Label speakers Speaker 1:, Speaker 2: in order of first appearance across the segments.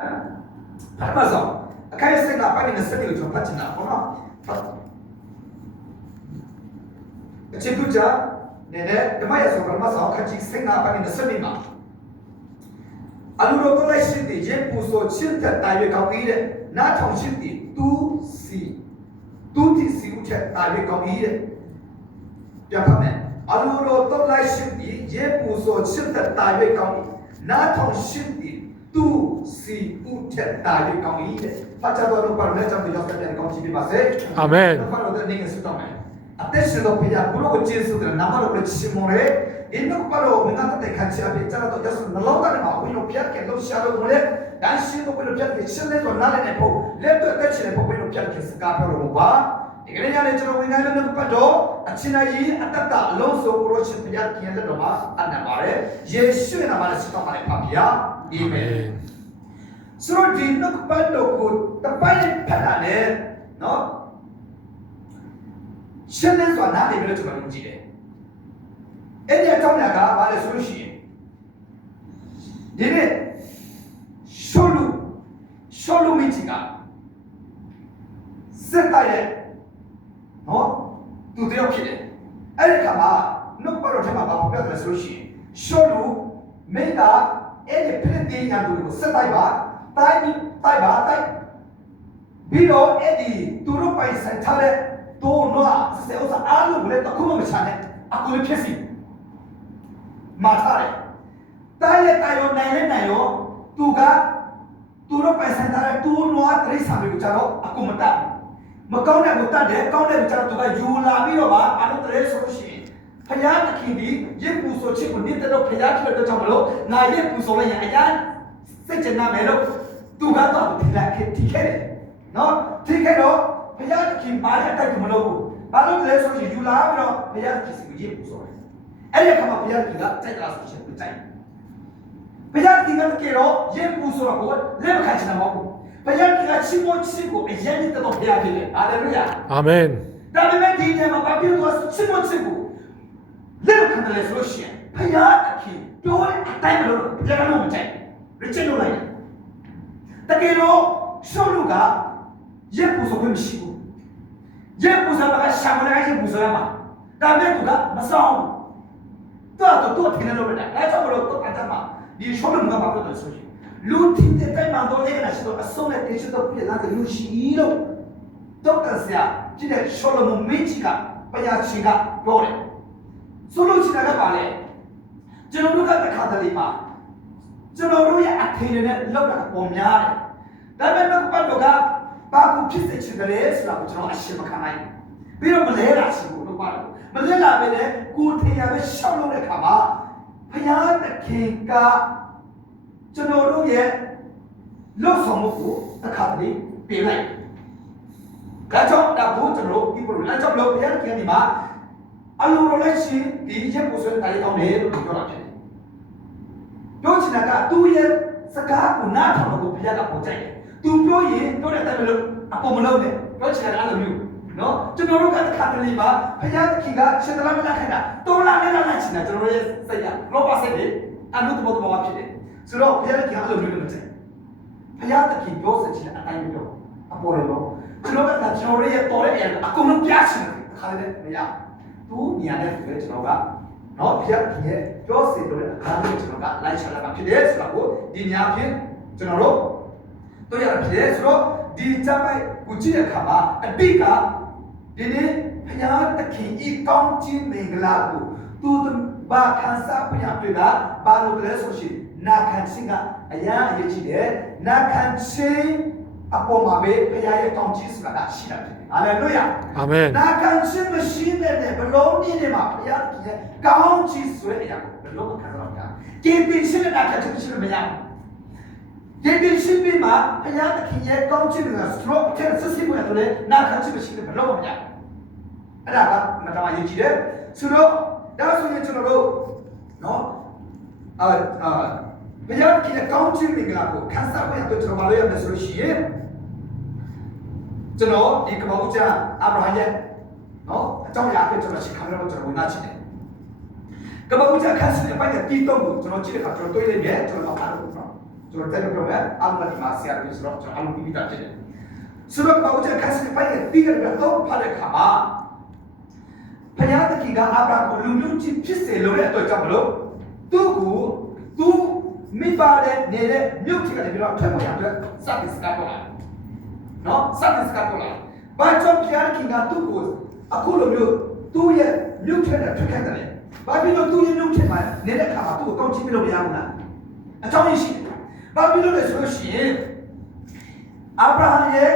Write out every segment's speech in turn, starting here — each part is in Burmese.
Speaker 1: ပထမဆုံးအခက်စက်ကပိုင်းနဲ့စက်တွေကိုကျွန်တော်ဖတ်ချင်တာပေါ့နော်အချင်းသူကြနေနဲ့ဓမ္မရဆိုပထမဆုံးခက်ကြီးစက်ကပိုင်းနဲ့စက်တွေမှာအလူတော်လိုက်ရှိတဲ့ရေပူဆိုချင်းတဲ့တာရွေကောင်းကြီးတဲ့နားထောင်ရှိတဲ့သူစီသူတီစီဦးချက်တာရွေကောင်းကြီးတဲ့ပြန်ဖတ်မယ်အလူတော်လိုက်ရှိတဲ့ရေပူဆိုချင်းတဲ့တာရွေကောင်းကြီးနားထောင်ရှိတဲ့ သူစီဦးချက်တာရွေကောင်းကြီးတဲ့ဖတ်ကြတော့ဘာလဲကြောင့်ဒီရောက်တဲ့ကောင်းကြီးပြပါစေ
Speaker 2: အာမင်
Speaker 1: ဖတ်လို့တဲ့နေစတော့မယ်အသက်ရှင်တော့ဖခင်ဘုရားကိုကျေးဇူးတယ်နာမတော်ကိုချီးမွမ်းရဲဒီနောက်ကရောမင်းကတဲ့ခါချအပြချတော့ကျဆနှလုံးသားမှာဝင်းလို့ပြတ်ကဲလို့ရှာလို့လေတန်းရှင်းတော့ဘယ်လိုပြတ်ကဲရှင်းနေတော့နားလည်းနေဖို့လက်တော့တက်ချင်နေဖို့ဘယ်လိုပြတ်ကဲစကားပြောလို့ပါဒီကနေ့ညနေကျွန်တော်ဝင်နိုင်လို့ပတ်တော့အချင်းအကြီးအတ္တအလုံးစုံကိုရောရှင်ဘုရားကျင်လက်တော်မှာအနံပါတယ်ယေရှုနာမနဲ့စတော့ပါလေပါဗျာ အာမင်ဆိုတော့ဒီနောက်ကပတ်တော့ကိုတပိုင်းဖတ်တာနဲ့နော်ရှင်းလင်းစွာနားလည်ပြီးတော့ကျွန်တော်တို့ကြည့်တယ်။အဲ့ဒီအကြောင်းအရာကဘာလဲဆိုလို့ရှိရင်ဒီနေ့ရှောလူရှောလူမင်းကြီးကစစ်တိုက်ရဲ့နော်သူတယောက်ဖြစ်တယ်။အဲ့ဒီခါမှာနှုတ်ပတ်တော်ထဲမှာဘာပြောတယ်ဆိုလို့ရှိရင်ရှောလူမင်းက အဲ့ဒီဖိလိပ္ပိရန်သူတွေကိုစစ်တိုက်ပါတိုက်ပြီးတိုက်ပါတိုက်ပြီးတော့အဲ့ဒီသူတို့ပိုင်ဆိုင်ထားတဲ့တို့တော့စေဥစားအားလုံးလည်းတခုမှမချနဲ့အကူလည်းဖြစ်စီမာထားတယ်တိုင်းလည်းတိုင်းရောနိုင်လည်းနိုင်ရောသူကသူတို့ပိုင်ဆိုင်ထားတဲ့တူနွားတိရစ္ဆာန်တွေကိုကြတော့အကူမတတ်မကောင်းတဲ့ကိုတတ်တယ်ကောင်းတဲ့ကိုကြတော့သူကယူလာပြီးတော့မှအလုပ်တရေဆိုလို့ရှိရင် ဖယားတခင်ဒီရစ်ပူဆိုချစ်ကိုနေတဲ့တော့ဖယားဖြစ်တဲ့ကြောင့်မလို့ငါရစ်ပူဆိုလိုက်ရင်အရာစိတ်ချနာမယ်လို့သူကတော့ဒီလက်ခေတီခဲ့တယ်နော်တီခဲ့တော့ဖယားတခင်ပါတဲ့တိုက်မလို့ဘူးဘာလို့လဲဆိုရင်ယူလာပြီးတော့ဖယားတခင်စီကိုရစ်ပူဆိုတယ်အဲ့ဒီအခါမှာဖယားတခင်ကတိုက်တာဆိုရှင်သူတိုက်ဖယားတခင်ကတကယ်တော့ရစ်ပူဆိုတော့ကိုလက်မခံချင်တာမဟုတ်ဘူးဖယားတခင်ကချီးမွမ်းချီးကိုအရင်နဲ့တော့ဖယားဖြစ်တယ်ဟာလေလုယာ
Speaker 2: အာမင်
Speaker 1: ဒါပေမဲ့ဒီနေရာမှာဘာဖြစ်လို့ချစ်မချစ်ကို လက်ခံတယ်ဆိုလို့ရှိရင်ဖယားအခင်ပြောတဲ့အတိုင်းမလို့ဘုရားကလို့မကြိုက်ရချစ်လို့လိုက်တကယ်တော့ရှောလူကရက်ပူဆိုခွင့်မရှိဘူးရက်ပူဆိုတာကရှာမလာရက်ပူဆိုတာမှာဒါပေမဲ့သူကမဆောင်တော့တော့တော့ထင်တယ်လို့ပဲဒါကြောင့်မလို့တော့အတမဒီရှောလူကဘာလို့လဲဆိုရင်လူတင်တဲ့တိုင်မှာတော့လည်းကရှိတော့အဆုံးနဲ့တေချတော့ပြည်လာတဲ့လူရှိလို့တော့တဆရာကြည့်တဲ့ရှောလမုန်မင်းကြီးကပညာရှင်ကပြောတယ် ဆိုလို့ရှိတာကပါလေကျွန်တော်တို့ကတခါတလေမှာကျွန်တော်တို့ရဲ့အထေတွေနဲ့လောက်တာပုံများတယ်ဒါပေမဲ့ပတ်တော့ကဘာကူဖြစ်စေချင်တယ်ဆိုတာကိုကျွန်တော်အရှင်းမခံနိုင်ပြီးတော့မလဲလာရှိဘူးလို့ပါတယ်မလဲလာပဲလေကိုထေရပဲရှောက်လို့တဲ့ခါမှာဖယားတခင်ကကျွန်တော်တို့ရဲ့လွတ်ဆောင်မှုကိုတခါတလေပြင်လိုက်ဒါကြောင့်ဒါဘုကျွန်တော်ဒီလိုလမ်းကြောင်းလို့ဘုရားခင်ဒီမှာ အလိုလိုလိုက်ရှင်ဒီရက်ကိုဆိုတဲ့တိုင်ကောင်းတယ်လို့ပြောတာဖြစ်တယ်။ပြောချင်တာကသူ့ရဲ့စကားကိုနားထောင်လို့ဘုရားကပေါ်ကြိုက်တယ်။ तू ပြောရင်ပြောတဲ့အတိုင်းမလို့အပေါ်မလုပ်နဲ့ပြောချင်တာကအဲ့လိုမျိုးနော်ကျွန်တော်တို့ကတစ်ခါတလေမှာဘုရားသခင်ကရှင်တလားမလက်ခိုင်းတာတော်လာနဲ့လိုက်ချင်တာကျွန်တော်ရဲ့စိတ်ကလောဘစိတ်တွေအနုတဘောတဘောဖြစ်တယ်။ဆိုတော့ဘုရားသခင်ကအဲ့လိုမျိုးလုပ်တယ်။ဘုရားသခင်ပြောစချင်တဲ့အတိုင်းပြောအပေါ်လေတော့ကျွန်တော်ကကျွန်တော်ရဲ့တော်ရဲ့အကုန်လုံးပြချင်တယ်ခါလေးမရ သူညတဲ့ပဲကျွန်တော်ကနော်ဖျက်ရဲ့ပြောစီလို့အခါလေးကျွန်တော်ကလိုက်ချလာတာဖြစ်တယ်ဆိုတာကိုဒီညဖြင့်ကျွန်တော်တို့တို့ရဖြစ်တယ်ဆိုတော့ဒီစပိုက်ကိုကြည့်တဲ့အခါမှာအတိတ်ကဒီနေ့ဖျားတခင်ဤကောင်းခြင်းမင်္ဂလာကိုသူဘာခံစားဖျားတွေကဘာလို့လဲဆိုရှင်နာခံခြင်းကအရာအရေးကြီးတယ်နာခံခြင်းအပေါ်မှာပဲဖခင်ရဲ့ကောင်းချီးဆိုတာကရှိတာဖြစ်တယ်။ ဟာလေလုယာ
Speaker 2: အာမင်။
Speaker 1: နာခံခြင်းမရှိတဲ့နဲ့ဘလုံးနည်းနဲ့မှာဖခင်ရဲ့ကောင်းချီးဆိုတဲ့အရာကိုဘလုံးမခံတော့ဘူး။ကျေးဇူးရှင်တဲ့နာခံခြင်းမရှိလို့မရဘူး။ကျေးဇူးရှင်ပြီးမှဖခင်သခင်ရဲ့ကောင်းချီးတွေက stroke တဲ့ဆစ်စစ်ဝင်တယ်နာခံခြင်းမရှိလို့ဘလုံးမရဘူး။အဲ့ဒါကမတမရေးကြည့်တယ်။ဆိုတော့ဒါဆိုရင်ကျွန်တော်တို့နော်အာအာဘုရားခင်ရဲ့ကောင်းချီးမင်္ဂလာကိုခံစားခွင့်အတွက်ကျွန်တော်မလုပ်ရမယ်ဆိုလို့ရှိရင် ကျွန်တော်ဒီကမ္ဘာဦးကျမ်းအာဗြဟံရဲ့နော်အကြောင်းအရာအဖြစ်ကျွန်တော်ရှင်းခံလို့ကျွန်တော်ဝင်လာချင်တယ်ကမ္ဘာဦးကျမ်းခန်းစဉ်အပိုင်းနဲ့တည်တော့ကိုကျွန်တော်ကြည့်တဲ့အခါကျွန်တော်တွေးလိုက်မြဲကျွန်တော်ပါလို့နော်ကျွန်တော်တက်တော့မယ်အမှန်တမှာဆရာတို့ဆိုတော့ကျွန်တော်အလုံးပြီးတာဖြစ်တယ်ဆိုတော့ဘာလို့ကျခက်စပိုင်းရဲ့ပြီးကြတော့ဖတ်တဲ့ခါမှာဘုရားသခင်ကအာဗြဟံကိုလူမျိုးချင်းဖြစ်စေလို့တဲ့အတွက်ကြောင့်မလို့သူ့ကိုသူမိဘတဲ့နေတဲ့မြို့ချစ်ကနေပြီးတော့ထွက်ပေါ်ရအတွက်စတင်စကားပြောလာ နော်စတင်စကားပြောလာဘာကြောင့်ဘုရားသခင်ကသူ့ကိုအခုလိုမျိုးသူ့ရဲ့မြို့ချစ်တဲ့ထွက်ခဲ့တယ်ဘာဖြစ်လို့သူ့ရဲ့မြို့ချစ်မှာနေတဲ့ခါမှာသူ့ကိုကောင်းချီးပြီးလို့မရဘူးလားအကြောင်းရင်းရှိတယ်ဘာဖြစ်လို့လဲဆိုလို့ရှိရင်အာဗြဟံရဲ့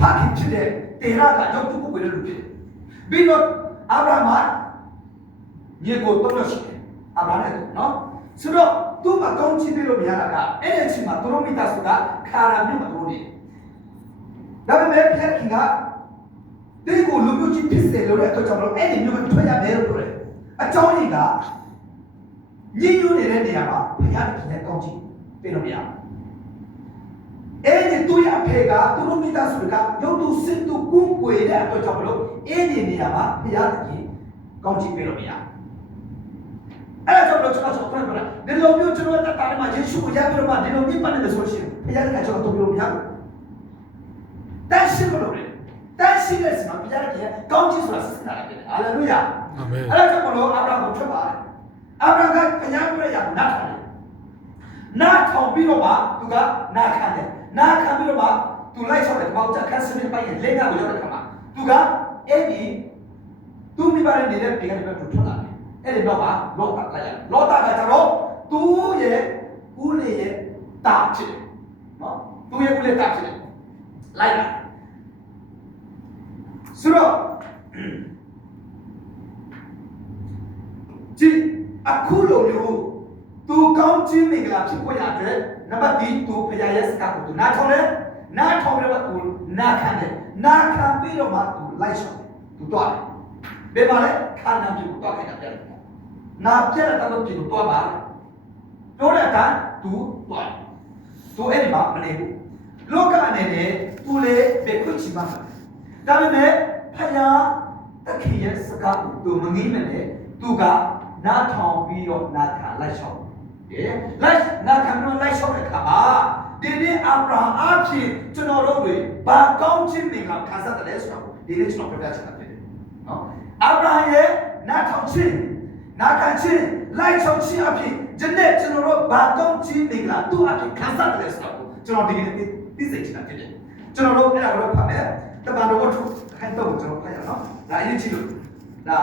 Speaker 1: ဖခင်ဖြစ်တဲ့တေရကကြောင့်သူ့ကိုဝေလို့ဖြစ်တယ်ပြီးတော့အာဗြဟံမှာညီကိုတော့လို့ရှိတယ်အာဗြဟံနဲ့နော်ဆိုတော့သူ့မှာကောင်းချီးပြီးလို့မရတာကအဲ့ဒီအချိန်မှာသူတို့မိသားစုကခါရမြို့မှာသူတို့နေ ဒါပေမဲ့ဖခင်ကတေကိုလူမျိုးချင်းဖြစ်စေလို့တဲ့အတွက်ကြောင့်မလို့အဲ့ဒီမြို့ကထွက်ရမယ်လို့ပြောတယ်အကြောင်းရင်းကညှဉ်းညူးနေတဲ့နေရာမှာဘုရားတခင်ရဲ့ကောင်းချီးပေးလို့မရဘူးအဲ့ဒီသူ့ရဲ့အဖေကသူတို့မိသားစုကရုပ်တုစင်တုကုကွေတဲ့အတွက်ကြောင့်မလို့အဲ့ဒီနေရာမှာဘုရားတခင်ကောင်းချီးပေးလို့မရဘူးအဲ့ဒါကြောင့်လို့ကျွန်တော်ဆိုပြပြတာဒီလိုမျိုးကျွန်တော်တက်တာမှာယေရှုကိုရပြီးတော့မှဒီလိုမြင့်ပတ်နေလို့ဆိုရှင်ဘုရားကကျွန်တော်တို့ပြောလို့မရဘူး တန်ရှင်းလို့လေတန်ရှင်းတဲ့စမှာဘုရားကကောင်းချီးဆိုတာစစ်တာတယ်ဟာလေလုယာ
Speaker 2: အာမင်
Speaker 1: အဲ့ဒါကြောင့်မလို့အာဗြဟံကိုထွက်ပါတယ်အာဗြဟံကဘုရားပြောရနားထောင်တယ်နားထောင်ပြီးတော့မှသူကနားခံတယ်နားခံပြီးတော့မှသူလိုက်ချောက်တယ်ဘောက်ချက်ခန်းစမင်းပိုင်းရဲ့လက်ကိုရောက်တဲ့ခါမှာသူကအဲ့ဒီသူမိဘနဲ့နေတဲ့ဘေကနေပဲသူထွက်လာတယ်အဲ့ဒီတော့မှလောတာလိုက်ရလောတာကကျတော့သူ့ရဲ့ဦးလေးရဲ့တာဖြစ်တယ်နော်သူ့ရဲ့ဦးလေးတာဖြစ်တယ်လိုက်လာ ဆိုတော့ကြည့်အခုလိုမျိုးသူကောင်းခြင်းမင်္ဂလာဖြစ်ပေါ်ရတဲ့နံပါတ်1သူဖရာရဲ့စကားကိုသူနားထောင်တယ်နားထောင်တယ်ကသူနားခံတယ်နားခံပြီးတော့မှသူလိုက်ရှောင်တယ်သူတွားတယ်ဘယ်မှာလဲခန္ဓာပြုတ်တွားခိုင်းတာပြန်တယ်နာပြက်တဲ့တော့ပြုတ်တွားပါပြောတဲ့အခါသူတွားတယ်သူအဲ့ဒီမှာမနေဘူးလောကအနေနဲ့သူလေဘယ်ခွင့်ချင်ပါ့ ဒါပေမဲ့ဖရာတခင်ရဲ့စကားကိုသူမငိမ့်မနဲ့သူကနားထောင်ပြီးတော့နားခံလိုက်ရှောင်တယ်လိုက်နားခံပြီးတော့လိုက်ရှောင်တဲ့အခါမှာဒီနေ့အာဗြဟံအဖြစ်ကျွန်တော်တို့တွေဘာကောင်းခြင်းမင်္ဂလာခံစားတယ်လဲဆိုတော့ဒီနေ့ကျွန်တော်ပြပြချင်တာဖြစ်တယ်နော်အာဗြဟံရဲ့နားထောင်ခြင်းနားခံခြင်းလိုက်ရှောင်ခြင်းအဖြစ်ဒီနေ့ကျွန်တော်တို့ဘာကောင်းခြင်းမင်္ဂလာသူ့အဖြစ်ခံစားတယ်လဲဆိုတော့ကျွန်တော်ဒီနေ့သိစေချင်တာဖြစ်တယ်ကျွန်တော်တို့အဲ့ဒါကိုဖတ်မယ် တမန်တော်ဝတ္ထုခိုင်းတော့ကျွန်တော်ဖတ်ရအောင်ဒါအရေးကြီးလို့ဒါ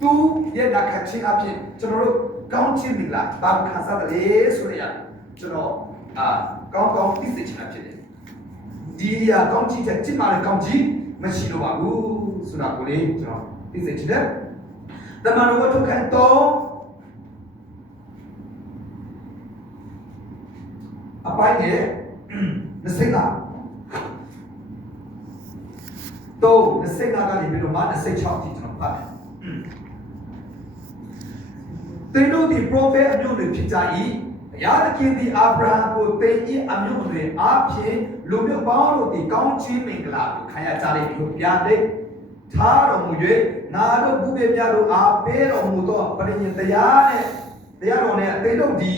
Speaker 1: သူရဲ့နာခံခြင်းအဖြစ်ကျွန်တော်တို့ကောင်းခြင်းမင်္ဂလာဘာခံစားတယ်လဲဆိုရကျွန်တော်အာကောင်းကောင်းသိစေချင်တာဖြစ်တယ်ဒီအရာကောင်းချီးချက်จิตမာတဲ့ကောင်းချီးမရှိတော့ပါဘူးဆိုတာကိုလေကျွန်တော်သိစေချင်တယ်တမန်တော်ဝတ္ထုခိုင်းတော့အပိုင်းနဲ့25တော့ 25ကနေပြီးတော့မှ26အထိကျွန်တော်ဖတ်မယ်သင်တို့ဒီ prophet အမျိုးတွေဖြစ်ကြ၏ဘုရားသခင်သည်အာဗြဟံကိုသင်၏အမျိုးတွေအားဖြင့်လူမျိုးပေါင်းတို့သည်ကောင်းချီးမင်္ဂလာကိုခံရကြလိမ့်မည်ဟုဘုရားတဲ့ထားတော်မူ၍ငါတို့ဘုရားများတို့အားပေးတော်မူသောပရိညင်တရားနဲ့တရားတော်နဲ့သင်တို့ဒီ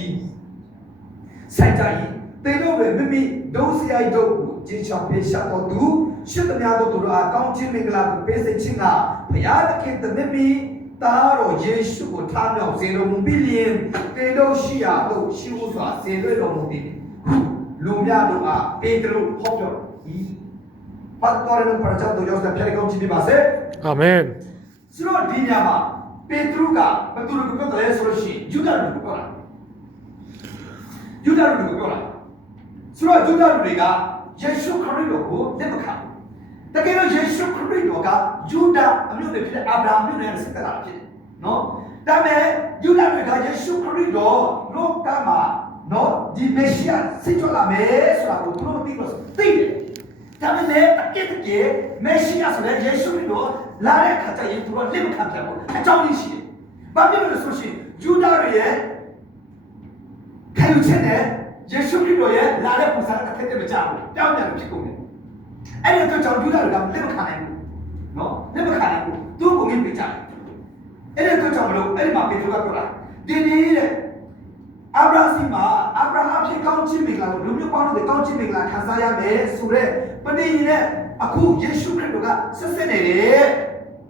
Speaker 1: ဆိုင်ကြ၏သင်တို့တွင်မိမိ ဒုစရိုက်တို့ကိုကြည်ချောင်ပေးရှာတော်သူရှစ်သမျှတို့တို့အားကောင်းခြင်းမင်္ဂလာကိုပေးစေခြင်းကဘုရားသခင်သမိမိသားတော်ယေရှုကိုထားမြောက်စေတော်မူပြီးလျင်တေတို့ရှိရာတို့ရှိဥစွာစေလွှဲတော်မူသည်ဟုလူများတို့အားပေတရုဟောပြော၏ပတ်တော်ရန်ပရချတ်တို့ရောက်တဲ့ဖျက်ကောင်းချီးပေးပါစေ
Speaker 2: အာမင်
Speaker 1: ဆိုတော့ဒီညမှာပေတရုကဘယ်သူကိုပြောတယ်လဲဆိုလို့ရှိရင်ယူဒလူကိုပြောတာယူဒလူကိုပြောတာ ဆိုတော့ယူဒလူတွေကယေရှုခရစ်တော်ကိုလက်မခံဘူးတကယ်တော့ယေရှုခရစ်တော်ကယူဒအမျိုးတွေဖြစ်တဲ့အာဗြဟံမျိုးတွေနဲ့ဆက်သက်လာဖြစ်တယ်နော်ဒါပေမဲ့ယူဒတွေကယေရှုခရစ်တော်လောကမှာနော်ဒီမေရှိယဆင်းကြလာမယ်ဆိုတာကိုသူတို့သိလို့သိတယ်ဒါပေမဲ့တကယ်တကယ်မေရှိယဆိုတဲ့ယေရှုခရစ်တော်လာတဲ့ခါကျရင်သူတို့လက်မခံပြန်ဘူးအကြောင်းရင်းရှိတယ်။ဘာဖြစ်လို့လဲဆိုရှင်ယူဒတွေရဲ့ခံယူချက်နဲ့ ယေရှုခရစ်တော်ရဲ့လာတဲ့ပုံစံတစ်ခက်တည်းမကြဘူး။တောင်းပြန်ဖြစ်ကုန်တယ်။အဲ့ဒီတော့ကြောင့်ယူဒတွေကလက်မခံနိုင်ဘူး။နော်လက်မခံနိုင်ဘူး။သူ့ကိုမြင်ပြကြတယ်။အဲ့ဒီတော့ကြောင့်မလို့အဲ့ဒီမှာပေတရုကပြောတာဒီနေ့တဲ့အာဗြဟံစီမှာအာဗြဟံအဖြစ်ကောင်းချီးမင်္ဂလာကိုလူမျိုးပေါင်းတဲ့ကောင်းချီးမင်္ဂလာခံစားရမယ်ဆိုတော့ပဋိညာဉ်နဲ့အခုယေရှုခရစ်တော်ကဆက်ဆက်နေတယ်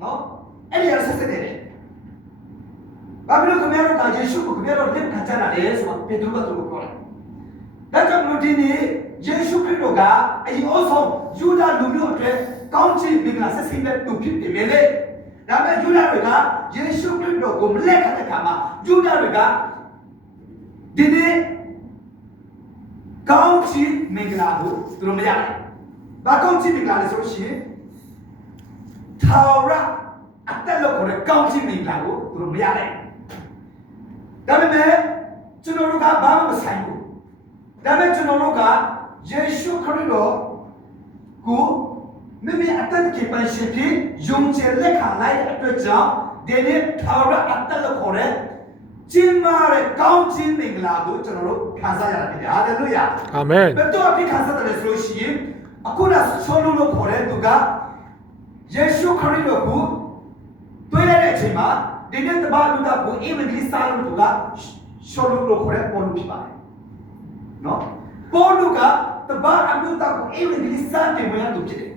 Speaker 1: နော်အဲ့ဒီကဆက်ဆက်နေတယ်ဘာဖြစ်လို့ခင်ဗျားတို့ကယေရှုကိုခင်ဗျားတို့လက်ခံကြတာလဲဆိုတော့ပေတရုကသူ့ကိုပြောတယ် ဒါကြောင့်မလို့ဒီနေ့ယေရှုခရစ်တော်ကအရင်အဆုံးယူဒလူမျိုးအတွက်ကောင်းချီးမင်္ဂလာဆက်ဆက်တဲ့သူဖြစ်တယ်လေဒါပေမဲ့ယူဒတွေကယေရှုခရစ်တော်ကိုမလက်ခံတဲ့အခါမှာယူဒတွေကဒီနေ့ကောင်းချီးမင်္ဂလာကိုသူတို့မရတယ်။ဘာကောင်းချီးမင်္ဂလာလဲဆိုလို့ရှိရင်ထာဝရအတက်လို့ခေါ်တဲ့ကောင်းချီးမင်္ဂလာကိုသူတို့မရတယ်။ဒါပေမဲ့ကျွန်တော်တို့ကဘာမှမဆိုင်ဘူး။ ဒါပေမဲ့ကျွန်တော်တို့ကယေရှုခရစ်တော်ကိုမိမိအသက်ကြီးပန်ရှင်ပြီးယုံကြည်လက်ခံလိုက်တဲ့အတွက်ကြောင့်ဒီနေ့ထာဝရအတက်လို့ခေါ်တဲ့ကျင်းမာတဲ့ကောင်းခြင်းမင်္ဂလာကိုကျွန်တော်တို့ခံစားရတာဖြစ်တယ်ဟာလေလုယာ
Speaker 2: အာမင်
Speaker 1: ဘယ်တော့အဖြစ်ခံစားတယ်လဲဆိုလို့ရှိရင်အခုနဆောလုံးလို့ခေါ်တဲ့သူကယေရှုခရစ်တော်ကိုတွေ့ရတဲ့အချိန်မှာဒီနေ့တပါလူတာကိုအင်္ဂလိပ်စာလို့သူကဆောလုံးလို့ခေါ်တဲ့ပေါ်လူဖြစ်ပါတယ် နော်ပေါ်လူကတပါအလူတာကိုအင်္ဂလိပ်စာတင်ဝင်ရသူဖြစ်တယ်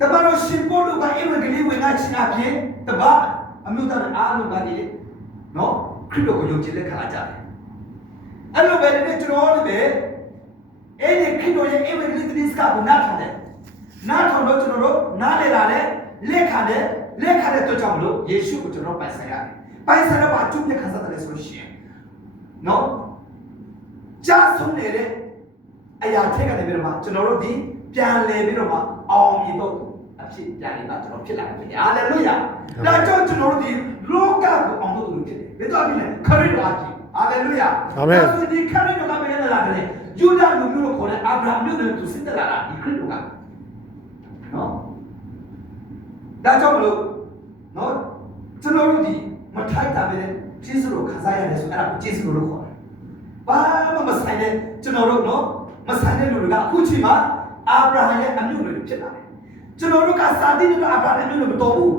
Speaker 1: တပါလို့ရှင်ပေါ်လူကအင်္ဂလိပ်ဝင်လာချင်တာဖြစ်တပါအမျိုးသားအားလုံးကဒီနော်ခရစ်တော်ကိုယုံကြည်လက်ခံကြတယ်အဲ့လိုပဲဒီနေ့ကျွန်တော်တို့လည်းအဲ့ဒီခရစ်တော်ရဲ့အင်္ဂလိပ်သစ်ကကိုနားထောင်တယ်နားထောင်တော့ကျွန်တော်တို့နားလေလာတယ်လက်ခံတယ်လက်ခံတဲ့အတွက်ကြောင့်မလို့ယေရှုကိုကျွန်တော်ပိုင်ဆိုင်ရတယ်ပိုင်ဆိုင်တော့ဘာကျုပ်နဲ့ခံစားတယ်ဆိုလို့ရှိရင်နော်ကြား ဆုံးနေတဲ့အရာထက်ကနေပြီးတော့မှကျွန်တော်တို့ဒီပြန်လဲပြီးတော့မှအောင်မြင်တော့အဖြစ်ပြန်နေတာကျွန်တော်ဖြစ်လာတယ်ဖြစ်တယ်ဟာလေလုယာဒါကြောင့်ကျွန်တော်တို့ဒီလောကကိုအောင်တော့လို့ဖြစ်တယ်ဘယ်တော့ဖြစ်လဲခရစ်တော်အကြီးဟာလေလုယာ
Speaker 2: အာမင်
Speaker 1: ဒါဆိုဒီခရစ်တော်ကဘယ်နဲ့လာတယ်ယူဒလူမျိုးကိုခေါ်တဲ့အာဗြဟံမျိုးနဲ့သူစစ်တက်လာတာဒီခရစ်တော်ကနော်ဒါကြောင့်မလို့နော်ကျွန်တော်တို့ဒီမထိုက်တာပဲကျေးဇူးတော်ခံစားရတယ်ဆိုအဲ့ဒါကိုကျေးဇူးတော်လို့ခေါ်တယ်ဘာမှမ ဆိုင်တဲ့ကျွန်တော်တို့နော်မဆိုင်တဲ့လူတွေကအခုချိန်မှာအာဗြဟံရဲ့အမျိုးတွေဖြစ်လာတယ်ကျွန်တော်တို့ကစာတိနဲ့အာဗြဟံအမျိုးတွေမတော်ဘူး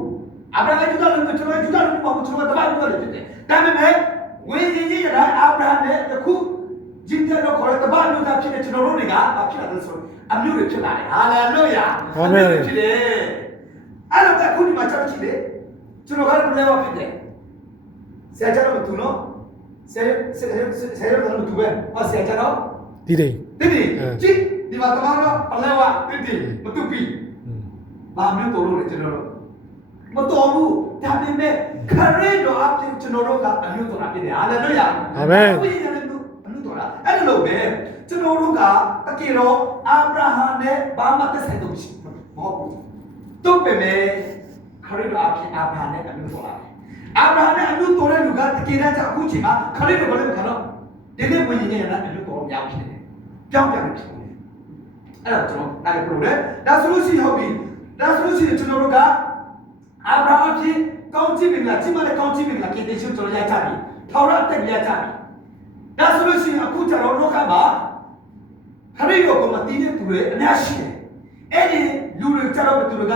Speaker 1: အာဗြဟံကယူဒလူမျိုးကျွန်တော်ယူဒလူမျိုးမဟုတ်ကျွန်တော်တပတ်လူတွေဖြစ်တယ်ဒါပေမဲ့ဝိညာဉ်ကြီးရတာအာဗြဟံနဲ့တခုဂျင်းတဲ့တော့ခေါ်တဲ့တပတ်လူသားဖြစ်တဲ့ကျွန်တော်တို့တွေကဘာဖြစ်လာလဲဆိုတော့အမျိုးတွေဖြစ်လာတယ်ဟာလေလုယာ
Speaker 2: အာမင်
Speaker 1: အမျိုးတွေဖြစ်တယ်အဲ့လိုကခုဒီမှာချက်ကြည့်လေကျွန်တော်ကလည်းလည်းဖြစ်တယ်ဆရာကတော့မတူနော် ဆရာဆရာဆရာကတော့မတူပဲဟောဆရာကတော့
Speaker 2: ဒီတိန်
Speaker 1: တိတိ
Speaker 2: အဲ
Speaker 1: ကြည့်ဒီမှာတမန်တော့အလဲဝတိတိမတူပြီ
Speaker 2: อืม
Speaker 1: ဘာမျိုးတော်လို့လဲကျွန်တော်တို့မတော်ဘူးဒါပေမဲ့ခရစ်တော်အပြင်ကျွန်တော်တို့ကအမျိုးတော်တာဖြစ်တယ်ဟာလေလုယာ
Speaker 2: အာမင်
Speaker 1: ဝိညာဉ်နဲ့အမျိုးတော်တာအဲ့လိုပဲကျွန်တော်တို့ကတကယ်တော့အာဗြဟံနဲ့ဘာမှသက်ဆိုင်တော့မရှိဘူးမဟုတ်ဘူးတော့ပေမဲ့ခရစ်တော်အပြင်အာဗြဟံနဲ့အမျိုးတော်တာ အာဗြဟံနဲ့အမျိုးတော်တဲ့လူကတကယ်တမ်းကျအခုချိန်မှာခရစ်တော်ကလည်းမခံတော့ဒီနေ့ဝိညာဉ်နဲ့အမျိုးတော်များဖြစ်နေတယ်ကြောက်ကြတယ်ဖြစ်နေတယ်အဲ့ဒါကျွန်တော်နားလည်ပြလို့လေဒါဆိုလို့ရှိရင်ဟုတ်ပြီဒါဆိုလို့ရှိရင်ကျွန်တော်တို့ကအာဗြဟံအဖြစ်ကောင်းချီးမင်္ဂလာကြီးမားတဲ့ကောင်းချီးမင်္ဂလာကိတဲ့ရှင်ကျွန်တော်ရကြပြီထောက်ရတက်ရကြပြီဒါဆိုလို့ရှိရင်အခုကျွန်တော်လောကမှာခရစ်တော်ကိုမတည်တဲ့သူတွေအများရှိတယ်အဲ့ဒီလူတွေကြတော့ဘယ်သူတွေက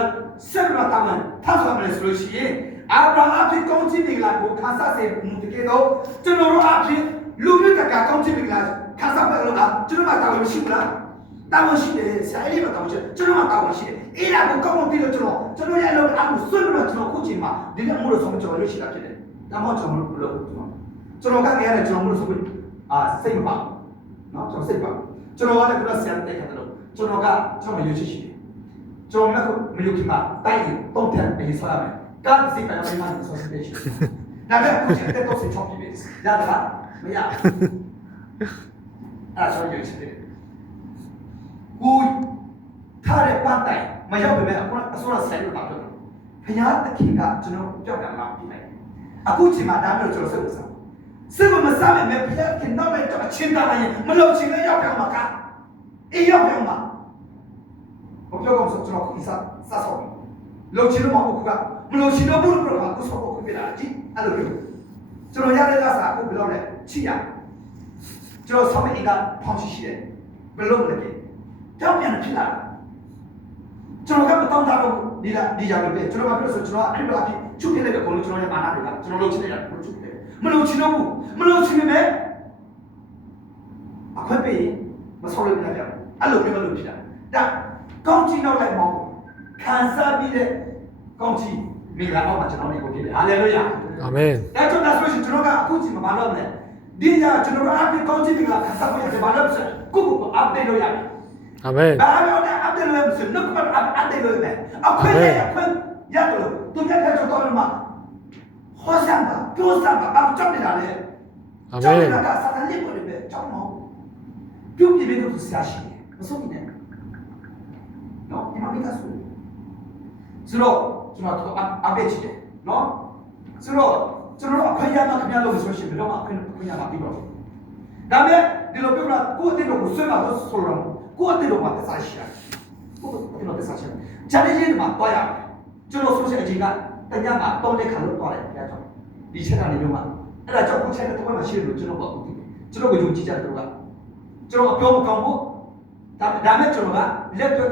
Speaker 1: ဆက်ရတာမှထောက်ဆောင်မယ်ဆိုလို့ရှိရင် အာဗြဟံအဖြစ်ကောင်းချီးမင်္ဂလာကိုခံစားစေမှုတကယ်တော့ကျွန်တော်တို့အဖြစ်လူမျိုးတကာကောင်းချီးမင်္ဂလာခံစားပါလို့ကကျွန်တော်မှတာဝန်ရှိဘူးလားတာဝန်ရှိတယ်ဆရာလေးမှတာဝန်ရှိတယ်ကျွန်တော်မှတာဝန်ရှိတယ်အဲ့ဒါကိုကောင်းကောင်းသိလို့ကျွန်တော်ကျွန်တော်ရဲ့အလုပ်အခုဆွေးနွေးတော့ကျွန်တော်ခုချိန်မှာဒီနေ့မို့လို့ဆုံးကျွန်တော်ရွေးရှိတာဖြစ်တယ်ဒါမှမဟုတ်ကျွန်တော်လို့ကျွန်တော်ကျွန်တော်ကလည်းရတယ်ကျွန်တော်မို့လို့ဆုံးအာစိတ်မပါနော်ကျွန်တော်စိတ်ပါကျွန်တော်ကလည်းခုနဆရာတက်ခဲ့တယ်လို့ကျွန်တော်ကကျွန်တော်ရွေးချယ်ရှိတယ်ကျွန်တော်လည်းမယုံခင်မှာတိုက်ရင်တုံးထက်ပြေးဆွားရမယ် ချိန်တက်တော့စိတ်ချောက်ပြီရတာလားမရအဲ့ဒါဆိုရွေးရှိတယ်ကိုထားတဲ့ပတ်တိုင်မရောက်ပေမဲ့အခုအစိုးရဆိုင်လို့တာပြောတယ်။ဘုရားသခင်ကကျွန်တော်ကြောက်တာမှပြလိုက်။အခုချိန်မှာဒါမျိုးကျွန်တော်စိတ်မစားဘူး။စိတ်မစားမဲ့ဘုရားခင်တော့လည်းအချင်းတာလည်းမလို့ချင်းလည်းရောက်ပြောင်းမှာက။အေးရောက်ပြောင်းမှာ။ဘုပြောကောင်ဆိုကျွန်တော်ခုစားစားဆောက်။လုံချင်လို့မဟုတ်ဘူးက မလုံချင်တော့ဘူးလို့ပြောတာကိုဆောက်ဖို့ပြလာကြည့်။အဲ့လိုပြော။ကျွန်တော်ရတဲ့ကစားအခုဘယ်လိုလဲချီရ။ကျွန်တော်ဆောင်းမိတ်ကဖောင်းရှိရှိတယ်။ဘယ်လိုလဲကြည့်။ကြောက်ပြန်ဖြစ်လာတာကျွန်တော်ကမတောင်းတာတော့ဒီလားဒီကြောင်ပဲကျွန်တော်ကပြောဆိုကျွန်တော်အခရစ်တော်အဖြစ်ချုပ်ပြလိုက်တဲ့ကိုကျွန်တော်ရဲ့မာနတွေကကျွန်တော်လုပ်ချင်နေတာကိုချုပ်ပြတယ်မလုပ်ချင်တော့ဘူးမလုပ်ချင်ပေမဲ့အခွင့်ပေးရင်မဆော်လို့မရကြဘူးအဲ့လိုမျိုးမလုပ်ဖြစ်တာဒါကောင်းချီနောက်လိုက်မောင်းခံစားပြီးတဲ့ကောင်းချီ မိဂလာတော့မှကျွန်တော်နေကိုဖြစ်တယ်ဟာလေလုယာ
Speaker 2: အာမင်
Speaker 1: ဒါကြောင့်ဒါဆိုရင်ကျွန်တော်ကအခုချိန်မှာမလုပ်နဲ့ဒီညကျွန်တော်အပြင်ကောင်းချီမိဂလာခံစားဖို့ရတယ်မလုပ်စကိုကိုကို update လုပ်ရတယ်
Speaker 2: အာမင်
Speaker 1: ဘာလို့လဲ update လုပ်ရမစနုကပ် update လုပ်မယ်အခွင့်ရအခွင့်ရတယ်လို့သူများထက်တော့မှာဟောစမ်းပါပြောစမ်းပါအကြောင်းနေတာလေ
Speaker 2: အာမ
Speaker 1: ကျောင်း
Speaker 2: င်
Speaker 1: ကစာတန်လေးပေါ်နေပဲကျောင်းတော့ပြုတ်ပြပြတော့ဆရာရှိတယ်မဆုံးနေနဲ့နော်ဒီမှာမိသားစု ဆိုတော့ကျွန်တော်အပ်ဒေ့ချတယ်နော်ဆိုတော့ကျွန်တော်အခွင့်အရေးမှခင်ဗျားလို့ဆိုရှင်ဘယ်တော့မှအခွင့်အရေးမှပြီးပါဘူးဒါမဲ့ဒီလိုပြောတာကိုယ့်အတိတ်ကိုဆွဲပါလို့ဆိုတော့ကိုယ့်အတိတ်ကိုမှသက်သာရှိတာကိုယ့်အတိတ်ကိုသက်သာရှိတယ်ဂျာနေချင်းမှာတွားရတယ်ကျွန်တော်ဆိုရှင်အချိန်ကတညမှာတောင်းတဲ့ခါလို့တွားတယ်ကြားကြောင့်ဒီချက်ကနေမျိုးမှာအဲ့ဒါကြောင့်ကိုယ်ချက်တဲ့ဘက်မှာရှိတယ်လို့ကျွန်တော်ပေါ့ကျွန်တော်ကိုယုံကြည်ကြတယ်တို့ကကျွန်တော်အပြောမကောင်းဘူးဒါဒါမဲ့ကျွန်တော်ကလက်တွေ့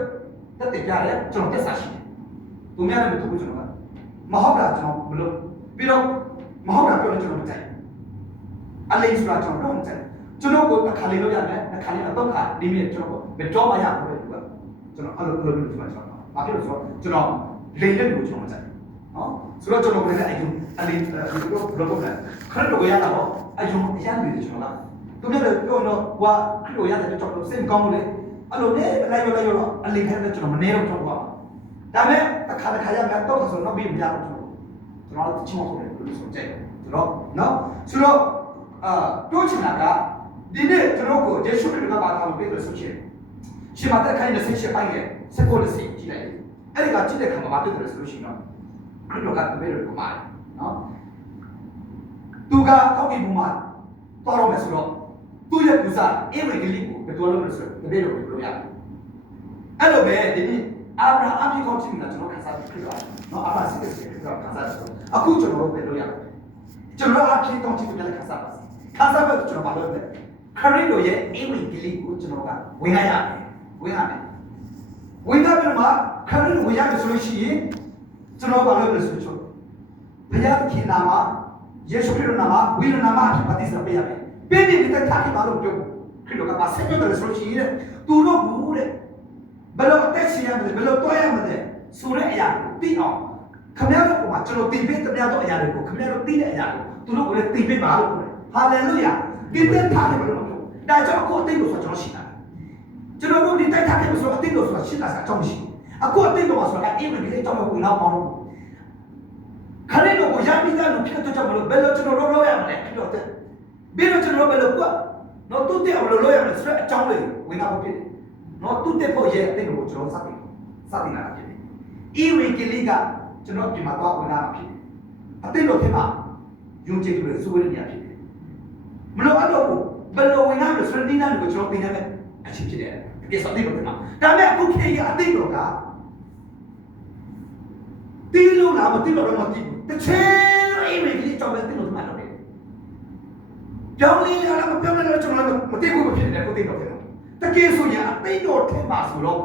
Speaker 1: တက်တက်ပြရတယ်ကျွန်တော်သက်သာရှိတယ် သူများလည်းမတူဘူးကျွန်တော်ကမဟုတ်တာကျွန်တော်မလုပ်ပြီးတော့မဟုတ်တာပြောလို့ကျွန်တော်မကြိုက်အလိမ့်ဆိုတာကျွန်တော်တော့မကြိုက်ကျွန်တော်ကိုတစ်ခါလေးလုပ်ရမယ်တစ်ခါလေးတော့ခါဒီမြစ်ကျွန်တော်ဘယ်တော့မှရမှာပဲသူကကျွန်တော်အဲ့လိုလိုမျိုးကျွန်တော်ဘာဖြစ်လို့ဆိုတော့ကျွန်တော်လိမ့်တဲ့လူကျွန်တော်မကြိုက်နော်ဆိုတော့ကျွန်တော်လည်းအယူအလိမ့်ဒီလိုဘယ်လိုလုပ်လဲခရစ်တော်ကိုရတာပေါ့အယူအရန်နေတယ်ကျွန်တော်ကသူများလည်းပြောတော့ဟိုကခရစ်တော်ရတယ်ကျွန်တော်စိတ်မကောင်းဘူးလေအဲ့လိုနဲ့လိုက်ရလိုက်ရတော့အလိမ့်ခိုင်းတဲ့ကျွန်တော်မနေတော့ကျွန်တော် ပါဒါမဲ့တစ်ခါတစ်ခါရမယ်တော့ဆိုတော့ပြီးမရဘူးကျွန်တော်ကျွန်တော်ချင်းလို့ဆိုကြတယ်ကျွန်တော်နော်ဆိုတော့အာပြောချင်တာကဒီနေ့ကျွန်တော်ကိုယေရှုခရစ်ကဘာသာလို့ပြောလို့ဆိုချင်ရှင်မသက်ခိုင်းတဲ့ဆေးချက်ပိုင်းရဲ့စက်ကိုလက်စီကြည့်လိုက်အဲ့ဒီကကြည့်တဲ့ခါမှာဘာဖြစ်တယ်ဆိုလို့ရှိရင်တော့ခရစ်တော်ကတပည့်တော်ကိုမာတယ်နော်သူကကောက်ပြီဘူမှာတော်တော့မယ်ဆိုတော့သူ့ရဲ့ပူဇာအေဝံဂေလိကိုဘယ်တော်လို့လဲဆိုတော့တပည့်တော်ကိုပြောရတယ်အဲ့လိုပဲဒီနေ့ အာဗြဟံအပြည့်ကောင်းချင်တာကျွန်တော်ခန်းစားပြီးဖြစ်သွားတယ်နော်အာဗြဟံစစ်စစ်ဖြစ်သွားခန်းစားတယ်အခုကျွန်တော်တို့ပဲလုပ်ရမယ်ကျွန်တော်အပြည့်ကောင်းချင်တယ်ခန်းစားပါခန်းစားပဲကျွန်တော်မလုပ်နဲ့ခရစ်တော်ရဲ့အေဝံဂေလိကိုကျွန်တော်ကဝင်ရရမယ်ဝင်ရမယ်ဝင်ရပြီးမှခရစ်တော်ဝင်ရမယ်ဆိုလို့ရှိရင်ကျွန်တော်ဘာလုပ်လဲဆိုတော့ဘုရားခင်နာမှာယေရှုခရစ်တော်နာမှာဝိရနာမှာအဖြစ်ပฏิစပေးရမယ်ပြည့်ပြည့်တဲ့ထားခင်ပါလို့ပြောခရစ်တော်ကပါဆက်ပြောတယ်ဆိုလို့ရှိရင်သူတို့ဘူးတဲ့ ဘယ်လိုအသက်ရှင်ရမလဲဘယ်လိုတွားရမလဲဆိုတဲ့အရာကိုသိအောင်ခမရတို့ကကျွန်တော်တင်ပေးတဲ့များသောအရာတွေကိုခမရတို့သိတဲ့အရာကိုသူတို့ကလည်းတင်ပေးပါလို့ပြောတယ်ဟာလေလုယာဒီတဲ့ထားတယ်ဘယ်လိုလုပ်ဒါကြောင့်အခုအသိလို့ဆိုကျွန်တော်ရှိတာကျွန်တော်တို့ဒီတိုက်ထားတယ်ဆိုအသိလို့ဆိုတာရှိတာစားအကြောင်းရှိအခုအသိလို့ဆိုတာအိမ်မကြီးအကြောင်းကိုဝင်တော့မအောင်ခရစ်တော်ကိုရပြီးသားလို့ဖြစ်တော့ကျွန်တော်ဘယ်လိုကျွန်တော်တို့လုပ်ရမလဲဖြစ်တော့တဲ့ဘယ်လိုကျွန်တော်ဘယ်လိုကွာတော့တူတဲ့ဘယ်လိုလုပ်ရမလဲဆိုတဲ့အကြောင်းလေးဝင်တော့ဖြစ်တယ် နော်သူတက်ဖို့ရဲ့အသိကိုကျွန်တော်စတင်စတင်လာတာဖြစ်တယ်။ဤဝေကလေးကကျွန်တော်ပြင်မှာတော့ဝင်လာတာဖြစ်တယ်။အသိလို့ဖြစ်မှာယုံကြည်သူတွေစိုးရနေရဖြစ်တယ်။မလို့အဲ့တော့ဘယ်လိုဝင်လာလို့ဆိုတဲ့နည်းကိုကျွန်တော်သင်ရမယ်အချင်းဖြစ်တယ်။ဒီစတဲ့လို့ဖြစ်မှာ။ဒါပေမဲ့အခုခေတ်ကအသိလို့ကတီးလို့လားမတီးလို့တော့မတီးဘူး။တစ်ချိန်လို့ဤဝေကလေးကြောင့်ပဲသိလို့မှတ်တော့တယ်။ပြောင်းလဲရတာမပြောင်းလဲတော့ကျွန်တော်မသိဘူးမဖြစ်တယ်ကိုသိတော့ တယ်။တကယ်ဆိုရင်အသိတော်ထဲမှာဆိုတော့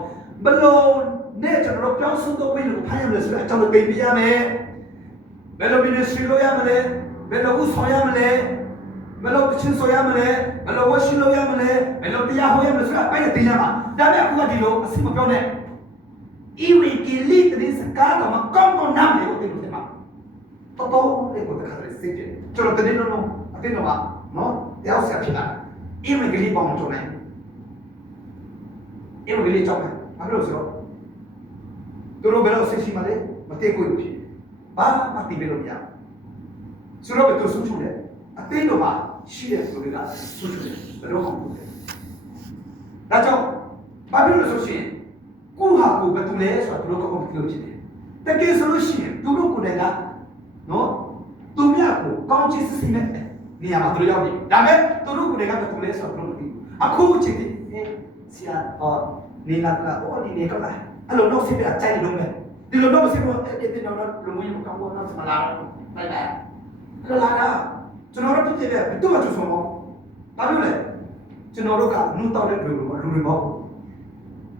Speaker 1: ဘလုံးနဲ့ကျွန်တော်တို့ပြောင်းဆုံးတော့ဝိလို့ဖမ်းရမလဲဆိုတော့အကြောင်းကိုပြင်ပြရမယ်ဘယ်လို ministry လုပ်ရမလဲဘယ်လိုဥဆောင်ရမလဲဘယ်လိုချင်းဆိုရမလဲဘယ်လိုဝရှိလုပ်ရမလဲဘယ်လိုတရားဟောရမလဲဆိုတော့အပိုင်းနဲ့တင်ရမှာဒါပေမဲ့အခုကဒီလိုအစီမပြောနဲ့ဤဝေကီလီတည်းစကားတော့မကောင်းကောင်းနားလေကိုတင်လို့မှာတော်တော်လေးကိုတခါတည်းစိတ်ကြကျွန်တော်တင်လို့တော့အတင်းတော့နော်တရားဆက်ဖြစ်လာဤဝေကီလီပေါင်းကျွန်တော် အင်္ဂလိပ်ကြောက်တယ်ဘာလို့လဲဆိုတော့သူတို့ဘယ်လိုဆက်ရှိမှလဲမတည့်ကိုဖြစ်ဘာမှတည်ပြီးလို့မရဆိုတော့ဘယ်သူဆုချူလဲအသိတော်မှာရှိတဲ့သူတွေကဆုချူတယ်ဘယ်လိုမှမဟုတ်ဘူးဒါကြောင့်ဘာဖြစ်လို့ဆိုရှင်ကိုဟာကိုဘယ်သူလဲဆိုတော့သူတို့ကကုန်ပြောဖြစ်တယ်တကယ်ဆိုလို့ရှိရင်သူတို့ကိုယ်တိုင်ကနော်သူမြတ်ကိုကောင်းချစ်စစ်စစ်နဲ့နေရာမှာသူတို့ရောက်နေဒါပေမဲ့သူတို့ကိုယ်တိုင်ကဘယ်သူလဲဆိုတော့သူတို့မသိဘူးအခုချိန်ဒီ ဆရာဟောနေလာတာဟောဒီနေတော့လားအဲ့လိုတော့စစ်ပြကြိုက်လုံးပဲဒီလိုတော့စစ်ပြအဲ့ဒီတော့လူမျိုးကောင်းကောင်းတော့စမလာတော့ဘယ်လဲအဲ့လာတာကျွန်တော်တို့ဖြစ်တဲ့ဘယ်သူမှကျဆုံးမဘာလို့လဲကျွန်တော်တို့ကနုတောက်တဲ့လူတွေလူတွေမဟုတ်ဘူး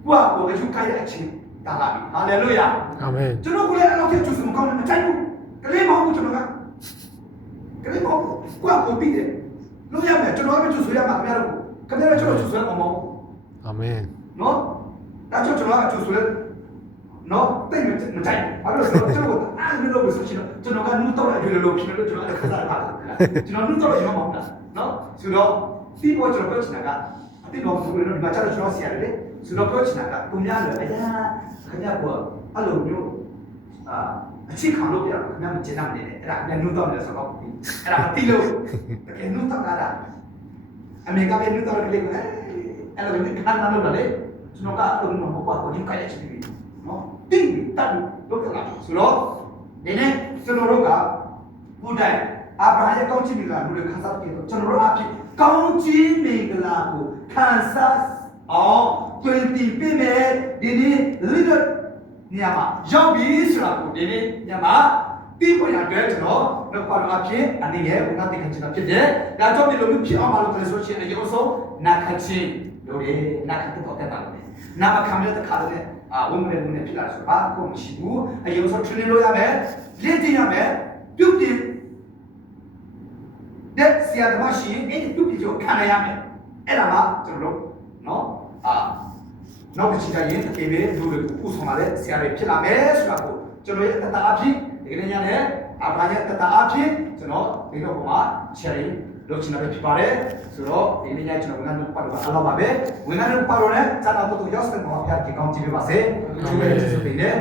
Speaker 1: ကိုကကိုအယူကိုက်တဲ့အချင်းဒါလာပြီဟာလေလုယာ
Speaker 2: အာမင်
Speaker 1: ကျွန်တော်ကလည်းအဲ့လိုဖြစ်ကျူစမကောင်းတယ်မချိုက်ဘူးကလေးမဟုတ်ဘူးကျွန်တော်ကကလေးမဟုတ်ဘူးကိုကကိုပြီးတယ်လို့ရမယ်ကျွန်တော်ကကျူဆိုရမှာခင်ဗျားတို့ခင်ဗျားတို့ကျွန်တော်ကျူဆွဲအောင်မဟုတ်
Speaker 2: အာမင်
Speaker 1: နော်ဒါကြောင့်ကျွန်တော်ကကျူဆွဲနော်တိတ်မမကြိုက်ဘာလို့လဲဆိုတော့ကျွန်တော်ကအားလုံးလို့ဆိုချင်တော့ကျွန်တော်ကနူးတော့ရွေလို့ဖြစ်လို့ကျွန်တော်အဲ့ခစားတာကျွန်တော်နူးတော့ရွေမဟုတ်လားနော်ဆိုတော့ဒီပေါ်ကျွန်တော်ပြောချင်တာကအတိတော့ဆိုရင်ဒီမှာကျတော့ကျွန်တော်ဆရာလေဆိုတော့ပြောချင်တာကကိုများလည်းအရာခင်ဗျားကအဲ့လိုမျိုးအာအချစ်ခံလို့ပြတော့ခင်ဗျားမကျင်နိုင်တယ်အဲ့ဒါခင်ဗျားနူးတော့တယ်ဆိုတော့အဲ့ဒါမသိလို့တကယ်နူးတော့တာအမေကပဲနူးတော့လေ အဲ့လိုမျိုးခံနာလို့လေကျွန်တော်ကအဲ့လိုမျိုးမဟုတ်ပါဘူးဒီကိုက်ရချင်တယ်နော်တင်းတက်လို့တော့လာဆိုတော့ဒီနေ့ကျွန်တော်တို့ကဘုဒ္ဓအာဗြဟံရဲ့ကောင်းချီးမင်္ဂလာကိုခန်းစားကြည့်တော့ကျွန်တော်တို့အဖြစ်ကောင်းချီးမင်္ဂလာကိုခံစားအောင်တွင်တည်ပြမယ်ဒီနေ့ leader ညမှာရောက်ပြီဆိုတာကိုဒီနေ့ညမှာပြီးပေါ်ရတဲ့ကျွန်တော်နောက်ပါတော့အဖြစ်အနေနဲ့ဘုရားတည်ခံချင်တာဖြစ်တယ်။ဒါကြောင့်ဒီလိုမျိုးဖြစ်အောင်မလုပ်လို့ဆိုရှင်အရင်ဆုံးနာခချင်း လို့လေနာခတ်တော့တက်တာလေ။နာမခံရတဲ့ခါတဲ့အာဝိမလည်းဝင်ဖြစ်လာဆိုဘာကိုမရှိဘူး။အရင်ဆုံး training လုပ်ရမယ်။လေ့ကျင့်ရမယ်။ပြုတ်တင်တဲ့ဆရာသမားရှိရင်အဲ့ဒီပြုတ်တင်ကိုခံရရမယ်။အဲ့ဒါမှကျွန်တော်တို့နော်အာနောက်တစ်ချိန်ကျရင်တကယ်ပဲလူတွေကိုဥဆောင်လာတဲ့ဆရာတွေဖြစ်လာမယ်ဆိုတာကိုကျွန်တော်ရဲ့တတ အဖြစ်ဒီကနေ့ညနေအဘာရဲ့တတအဖြစ်ကျွန်တော်ဒီတော့ပုံမှာ sharing လုပ်ချင်တာပဲဖြစ်ပါတယ်ဆိုတော့ဒီနေ့ညကျွန်တော်ဝန်ထမ်းတို့ပတ်တော့အလားပါပဲဝန်ထမ်းတို့ပတ်တော့လည်းဇာတာတို့ရောက်စတဲ့မှာပြတ်ကြည့်ကောင်းကြည့်ပါစေသူပဲကျေးဇူးတင်တယ်